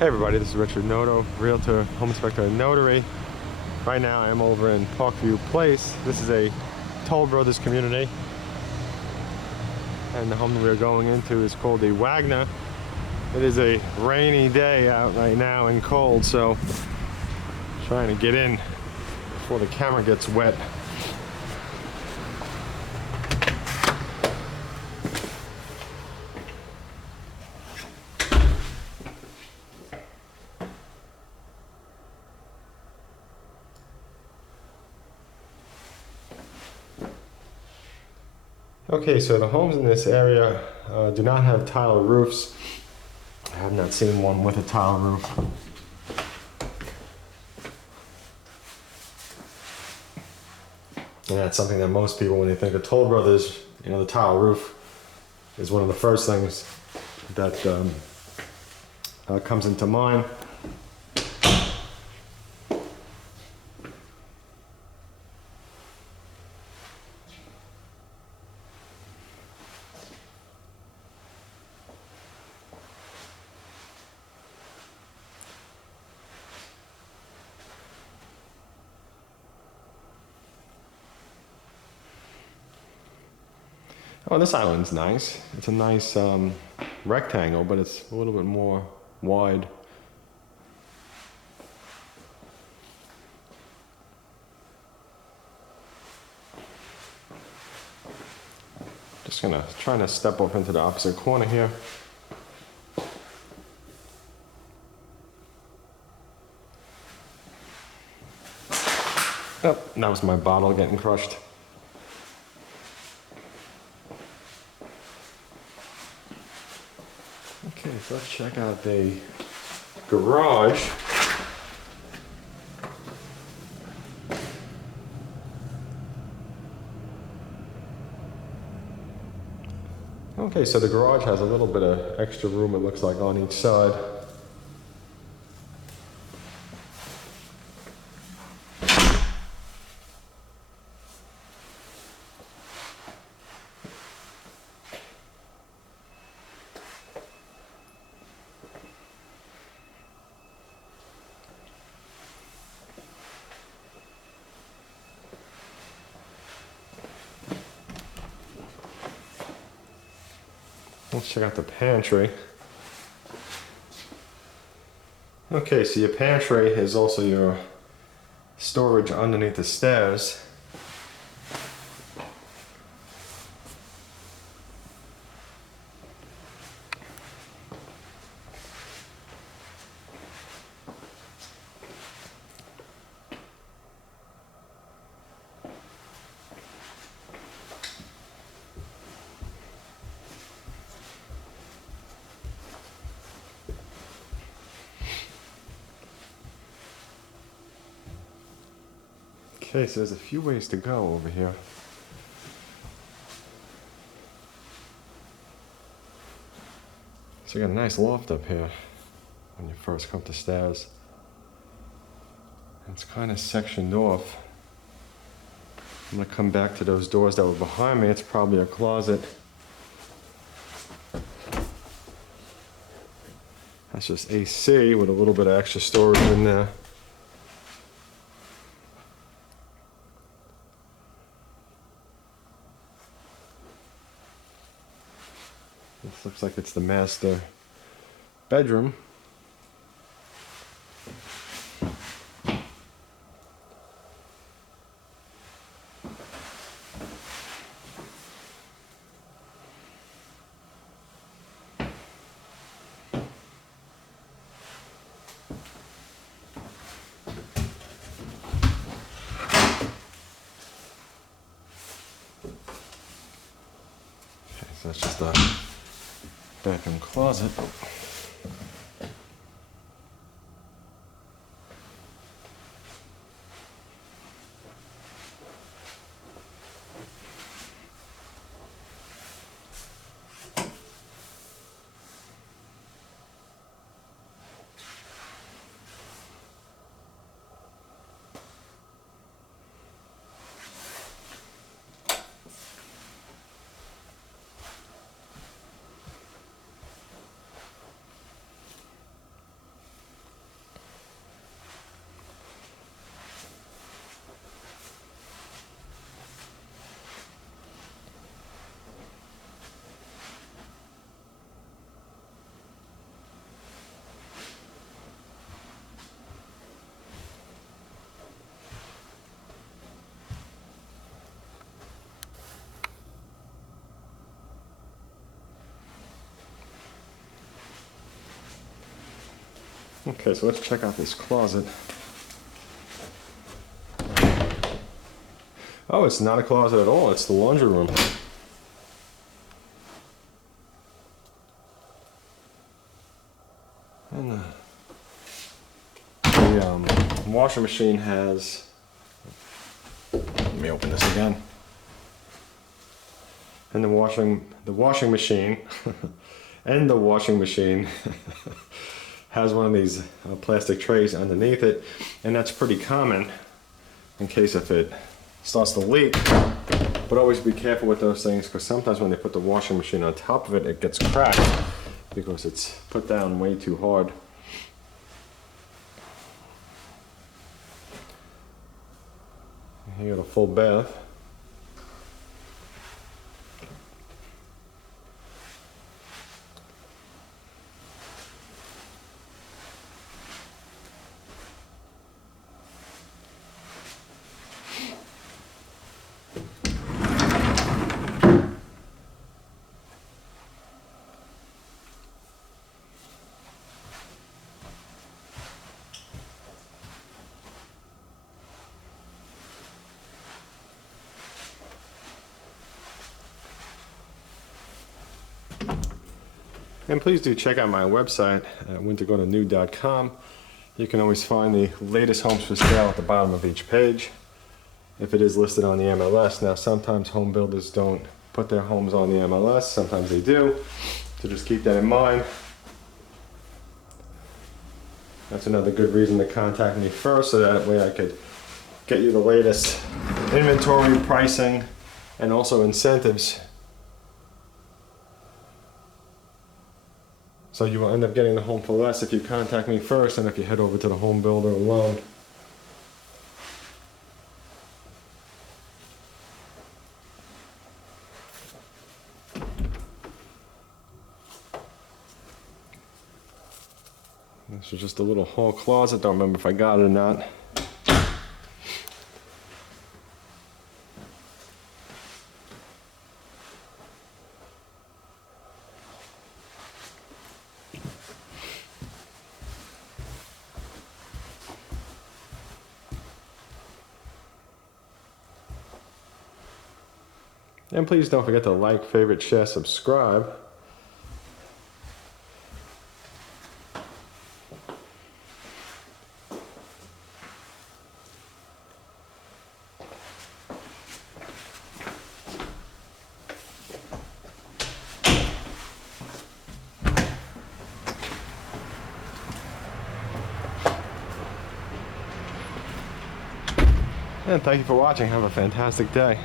Hey everybody, this is Richard Noto, Realtor, Home Inspector, and Notary. Right now I'm over in Parkview Place. This is a Toll Brothers community. And the home that we're going into is called the Wagner. It is a rainy day out right now and cold, so trying to get in before the camera gets wet. Okay, so the homes in this area do not have tile roofs. I have not seen one with a tile roof. And that's something that most people, when they think of Toll Brothers, you know, the tile roof is one of the first things that comes into mind. Oh, this island's nice. It's a nice rectangle, but it's a little bit more wide. Just trying to step off into the opposite corner here. Oh, that was my bottle getting crushed. Okay, so let's check out the garage. Okay, so the garage has a little bit of extra room, it looks like, on each side. Let's check out the pantry. Okay, so your pantry is also your storage underneath the stairs. Okay, so there's a few ways to go over here. So you got a nice loft up here when you first come to stairs. It's kind of sectioned off. I'm gonna come back to those doors that were behind me. It's probably a closet. That's just AC with a little bit of extra storage in there. This looks like it's the master bedroom. Okay, so that's just a bathroom closet. Okay, so let's check out this closet. Oh, it's not a closet at all. It's the laundry room. And the washing machine has, let me open this again. And the washing machine and the washing machine has one of these plastic trays underneath it, and that's pretty common in case if it starts to leak. But always be careful with those things, because sometimes when they put the washing machine on top of it, it gets cracked because it's put down way too hard. You got a full bath. And please do check out my website at wintergotonew.com. You can always find the latest homes for sale at the bottom of each page, if it is listed on the MLS. Now, sometimes home builders don't put their homes on the MLS, sometimes they do, so just keep that in mind. That's another good reason to contact me first, so that way I could get you the latest inventory, pricing, and also incentives. So you will end up getting the home for less if you contact me first than if you head over to the home builder alone. This is just a little hall closet. Don't remember if I got it or not. And please don't forget to like, favorite, share, subscribe. And thank you for watching. Have a fantastic day.